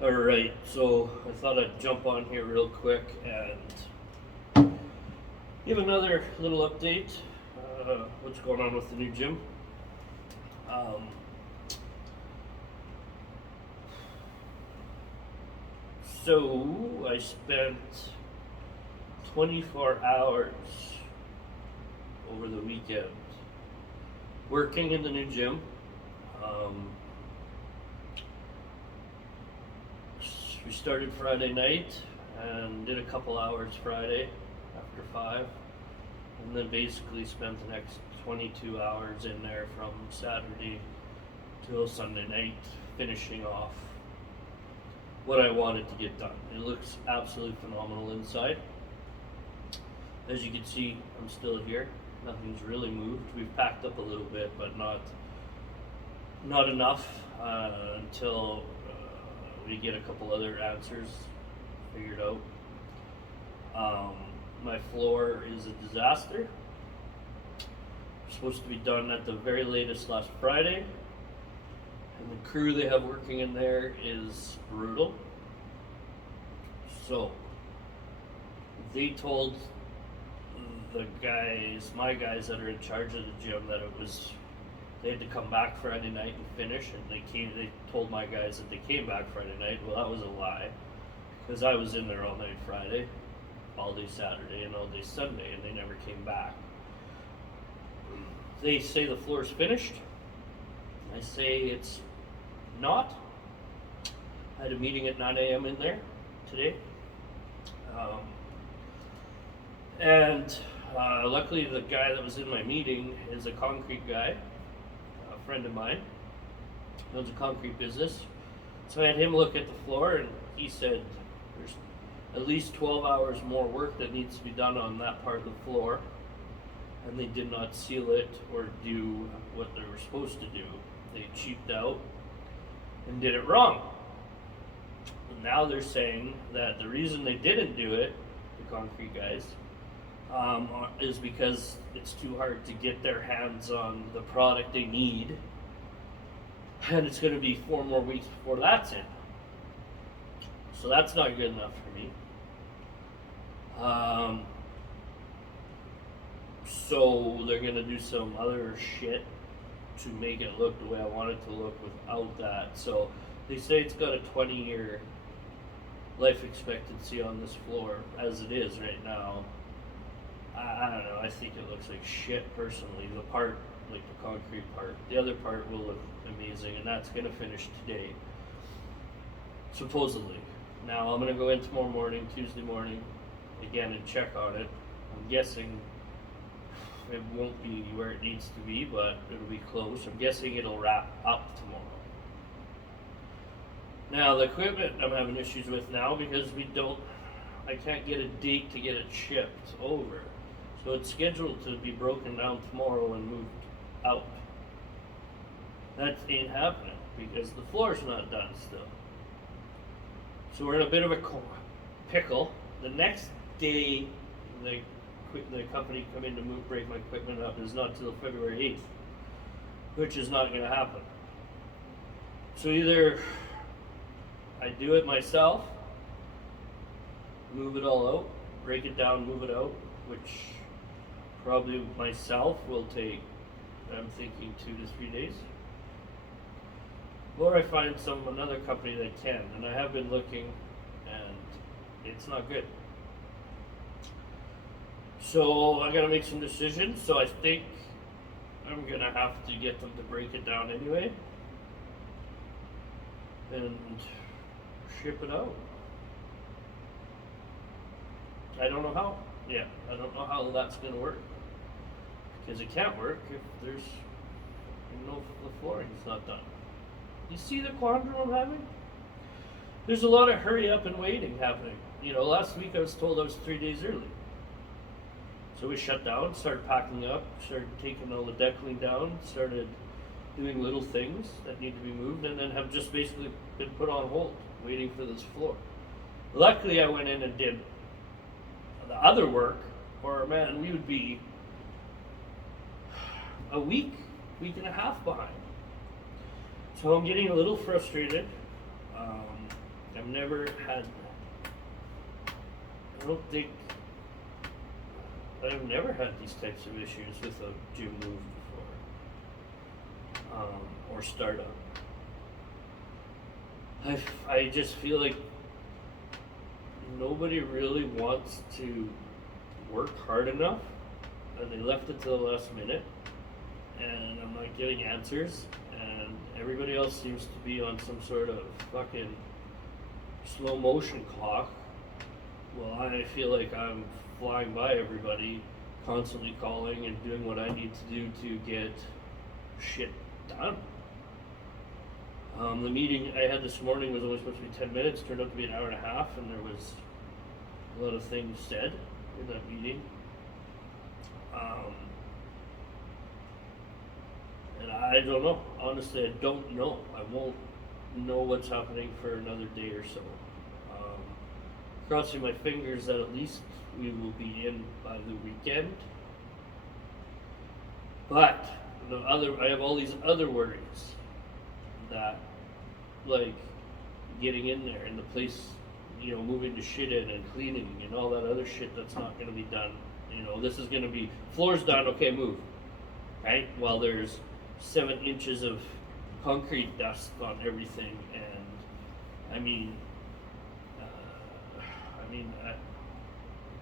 Alright, so I thought I'd jump on here real quick and give another little update. What's going on with the new gym? Um, so I spent 24 hours over the weekend working in the new gym. Um, we started Friday night and did a couple hours Friday after 5, and then basically spent the next 22 hours in there from Saturday till Sunday night, finishing off what I wanted to get done. It looks absolutely phenomenal inside. As you can see, I'm still here. Nothing's really moved. We've packed up a little bit, but not enough until we get a couple other answers figured out. My floor is a disaster. Supposed to be done at the very latest last Friday, and the crew they have working in there is brutal. So they told my guys that are in charge of the gym, that they had to come back Friday night and finish, and they told my guys that they came back Friday night. Well, that was a lie, because I was in there all night Friday, all day Saturday, and all day Sunday, and they never came back. They say the floor's finished. I say it's not. I had a meeting at 9 a.m. in there today. And luckily, the guy that was in my meeting is a concrete guy, a friend of mine, owns a concrete business. So I had him look at the floor, and he said there's at least 12 hours more work that needs to be done on that part of the floor, and they did not seal it or do what they were supposed to do. They cheaped out and did it wrong. And now they're saying that the reason they didn't do it, the concrete guys, is because it's too hard to get their hands on the product they need, and it's going to be 4 more weeks before that's in. So that's not good enough for me. So they're going to do some other shit to make it look the way I want it to look without that. So they say it's got a 20-year life expectancy on this floor as it is right now. I don't know, I think it looks like shit personally. The part, like the concrete part, the other part will look amazing, and that's going to finish today, supposedly. Now I'm going to go in tomorrow morning, Tuesday morning, again and check on it. I'm guessing it won't be where it needs to be, but it'll be close. I'm guessing it'll wrap up tomorrow. Now the equipment I'm having issues with now because I can't get a date to get it shipped over. So it's scheduled to be broken down tomorrow and moved out. That ain't happening because the floor's not done still. So we're in a bit of a pickle. The next day the company come in to break my equipment up is not till February 8th, which is not going to happen. So either I do it myself, move it all out, break it down, move it out, which probably myself will take, I'm thinking, 2 to 3 days. Or I find another company that can, and I have been looking, and it's not good. So I gotta make some decisions. So I think I'm gonna have to get them to break it down anyway and ship it out. I don't know how. Yeah, I don't know how that's gonna work, because it can't work if there's the flooring's not done. You see the quandary I'm having? There's a lot of hurry up and waiting happening. Last week I was told I was 3 days early. So we shut down, started packing up, started taking all the decking down, started doing little things that need to be moved, and then have just basically been put on hold, waiting for this floor. Luckily I went in and did the other work, or man, we would be a week and a half behind. So I'm getting a little frustrated. I've never had, I don't think, I've never had these types of issues with a gym move before, or startup. I just feel like nobody really wants to work hard enough, and they left it to the last minute, and I'm not getting answers, and everybody else seems to be on some sort of fucking slow motion clock. Well, I feel like I'm flying by everybody, constantly calling and doing what I need to do to get shit done. The meeting I had this morning was only supposed to be 10 minutes, turned out to be an hour and a half, and there was a lot of things said in that meeting. And I don't know. Honestly, I don't know. I won't know what's happening for another day or so. Crossing my fingers that at least we will be in by the weekend. But I have all these other worries that, like, getting in there and the place, moving the shit in and cleaning and all that other shit that's not going to be done. This is going to be floor's done, okay, move, right? While there's 7 inches of concrete dust on everything, and I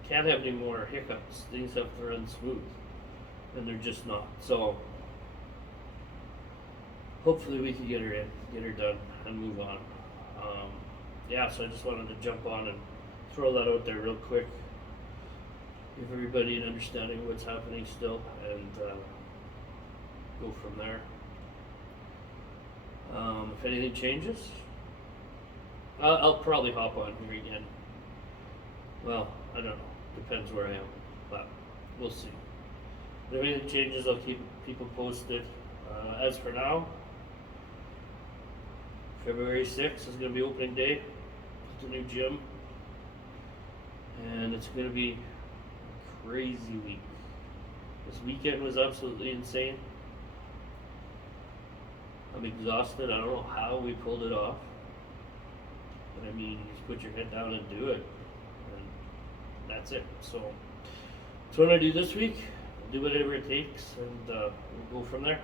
can't have any more hiccups. Things have to run smooth, and they're just not. So hopefully we can get her in, get her done, and move on. So I just wanted to jump on and throw that out there real quick, give everybody an understanding of what's happening still, and go from there. If anything changes, I'll probably hop on here again. Well, I don't know. Depends where I am, but we'll see. If anything changes, I'll keep people posted. As for now, February 6th is going to be opening day at the new gym, and it's going to be a crazy week. This weekend was absolutely insane. I'm exhausted. I don't know how we pulled it off, but you just put your head down and do it, and that's it. So that's what I do this week. I'll do whatever it takes, and we'll go from there.